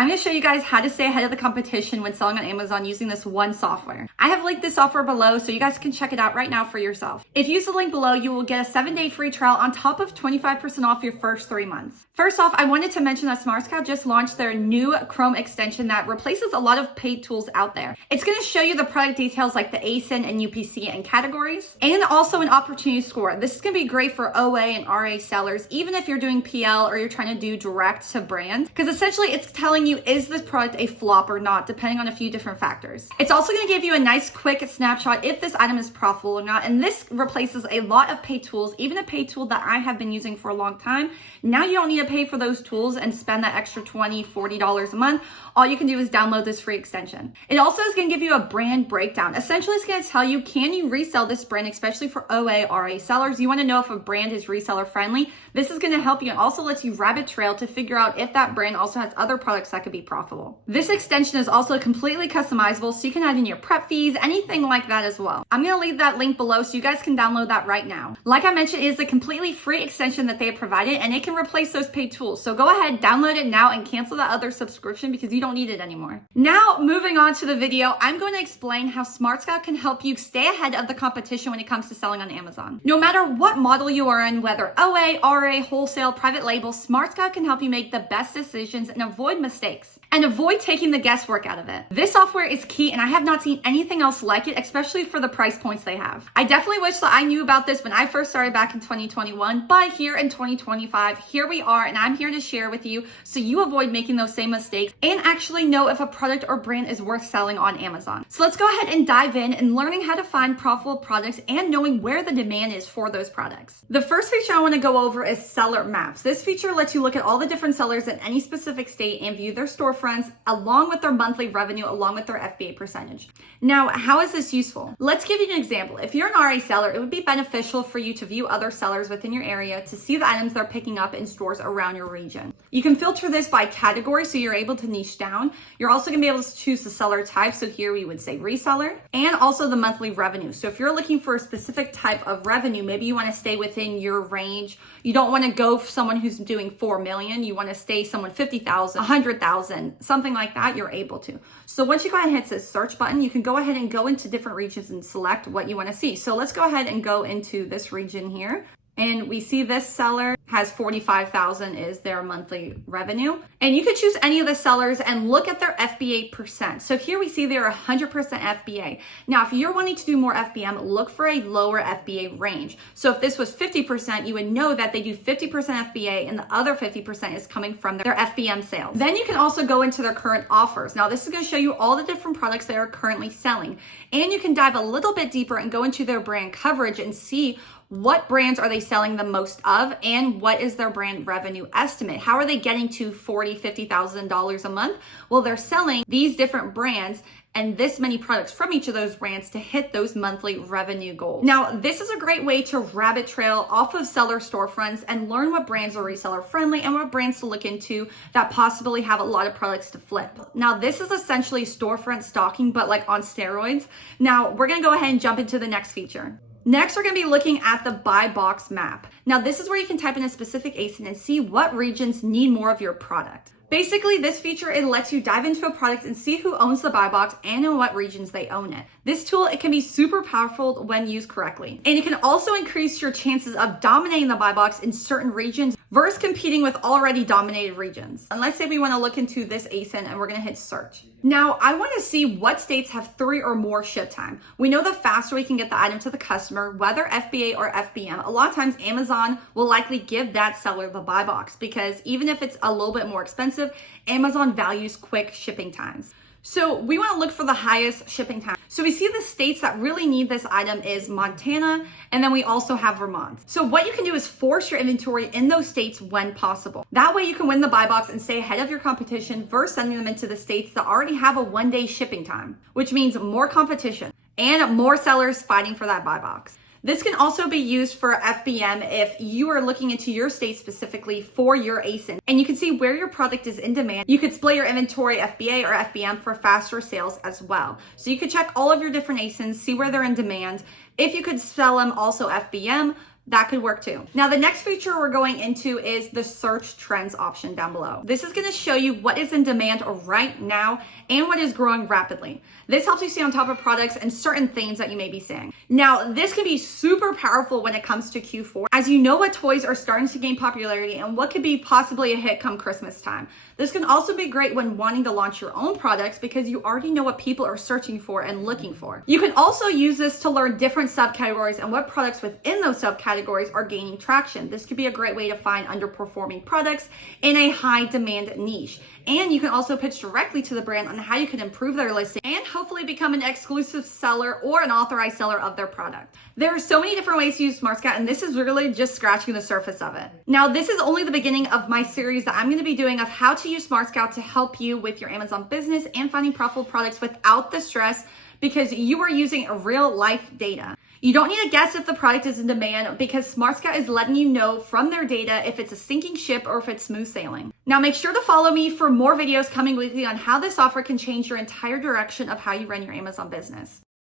I'm going to show you guys how to stay ahead of the competition when selling on Amazon using this one software. I have linked this software below so you guys can check it out right now for yourself. If you use the link below, you will get a 7-day free trial on top of 25% off your first 3 months. First off, I wanted to mention that SmartScout just launched their new Chrome extension that replaces a lot of paid tools out there. It's going to show you the product details like the ASIN and UPC and categories, and also an opportunity score. This is going to be great for OA and RA sellers, even if you're doing PL or you're trying to do direct to brand, because essentially it's telling you, is this product a flop or not, depending on a few different factors. It's also going to give you a nice quick snapshot if this item is profitable or not, and this replaces a lot of paid tools, even a paid tool that I have been using for a long time. Now you don't need to pay for those tools and spend that extra $20, $40 a month. All you can do is download this free extension. It also is going to give you a brand breakdown. Essentially, it's going to tell you, can you resell this brand, especially for OA, RA sellers? You want to know if a brand is reseller friendly. This is going to help you and also lets you rabbit trail to figure out if that brand also has other products that could be profitable. This extension is also completely customizable, so you can add in your prep fees, anything like that as well. I'm going to leave that link below so you guys can download that right now. Like I mentioned, it is a completely free extension that they have provided, and it can replace those paid tools. So go ahead, download it now and cancel that other subscription because you don't need it anymore. Now, moving on to the video, I'm going to explain how SmartScout can help you stay ahead of the competition when it comes to selling on Amazon. No matter what model you are in, whether OA, RA, wholesale, private label, SmartScout can help you make the best decisions and avoid mistakes and avoid taking the guesswork out of it. This software is key, and I have not seen anything else like it, especially for the price points they have. I definitely wish that I knew about this when I first started back in 2021, but here in 2025, here we are, and I'm here to share with you so you avoid making those same mistakes and actually know if a product or brand is worth selling on Amazon. So let's go ahead and dive in and learning how to find profitable products and knowing where the demand is for those products. The first feature I want to go over is seller maps. This feature lets you look at all the different sellers in any specific state and view their storefronts along with their monthly revenue, along with their FBA percentage. Now, how is this useful? Let's give you an example. If you're an RA seller, it would be beneficial for you to view other sellers within your area to see the items they're picking up in stores around your region. You can filter this by category, so you're able to niche down. You're also going to be able to choose the seller type. So here we would say reseller, and also the monthly revenue. So if you're looking for a specific type of revenue, maybe you want to stay within your range. You don't want to go for someone who's doing 4 million. You want to stay someone 50,000, 100,000, something like that, you're able to. So once you go ahead and hit this search button, you can go ahead and go into different regions and select what you want to see. So let's go ahead and go into this region here. And we see this seller has 45,000 is their monthly revenue. And you could choose any of the sellers and look at their FBA percent. So here we see they're 100% FBA. Now, if you're wanting to do more FBM, look for a lower FBA range. So if this was 50%, you would know that they do 50% FBA and the other 50% is coming from their FBM sales. Then you can also go into their current offers. Now, this is going to show you all the different products they are currently selling. And you can dive a little bit deeper and go into their brand coverage and see what brands are they selling the most of and what is their brand revenue estimate? How are they getting to $40,000, $50,000 a month? Well, they're selling these different brands and this many products from each of those brands to hit those monthly revenue goals. Now, this is a great way to rabbit trail off of seller storefronts and learn what brands are reseller friendly and what brands to look into that possibly have a lot of products to flip. Now, this is essentially storefront stalking, but like on steroids. Now, we're gonna go ahead and jump into the next feature. Next, we're going to be looking at the buy box map. Now, this is where you can type in a specific ASIN and see what regions need more of your product. Basically, this feature, it lets you dive into a product and see who owns the buy box and in what regions they own it. This tool, it can be super powerful when used correctly. And it can also increase your chances of dominating the buy box in certain regions versus competing with already dominated regions. And let's say we want to look into this ASIN and we're going to hit search. Now, I want to see what states have 3 or more ship time. We know the faster we can get the item to the customer, whether FBA or FBM, a lot of times Amazon will likely give that seller the buy box because even if it's a little bit more expensive, Amazon values quick shipping times. So we want to look for the highest shipping time. So we see the states that really need this item is Montana, and then we also have Vermont. So what you can do is force your inventory in those states when possible. That way you can win the buy box and stay ahead of your competition versus sending them into the states that already have a 1-day shipping time, which means more competition and more sellers fighting for that buy box. This can also be used for FBM if you are looking into your state specifically for your ASIN and you can see where your product is in demand. You could split your inventory FBA or FBM for faster sales as well. So you could check all of your different ASINs, see where they're in demand. If you could sell them also FBM, that could work too. Now, the next feature we're going into is the search trends option down below. This is going to show you what is in demand right now and what is growing rapidly. This helps you stay on top of products and certain themes that you may be seeing. Now, this can be super powerful when it comes to Q4, as you know what toys are starting to gain popularity and what could be possibly a hit come Christmas time. This can also be great when wanting to launch your own products because you already know what people are searching for and looking for. You can also use this to learn different subcategories and what products within those subcategories are gaining traction. This could be a great way to find underperforming products in a high demand niche. And you can also pitch directly to the brand on how you can improve their listing and hopefully become an exclusive seller or an authorized seller of their product. There are so many different ways to use SmartScout, and this is really just scratching the surface of it. Now, this is only the beginning of my series that I'm going to be doing of how to use SmartScout to help you with your Amazon business and finding profitable products without the stress, because you are using real life data. You don't need to guess if the product is in demand because SmartScout is letting you know from their data if it's a sinking ship or if it's smooth sailing. Now, make sure to follow me for more videos coming weekly on how this software can change your entire direction of how you run your Amazon business.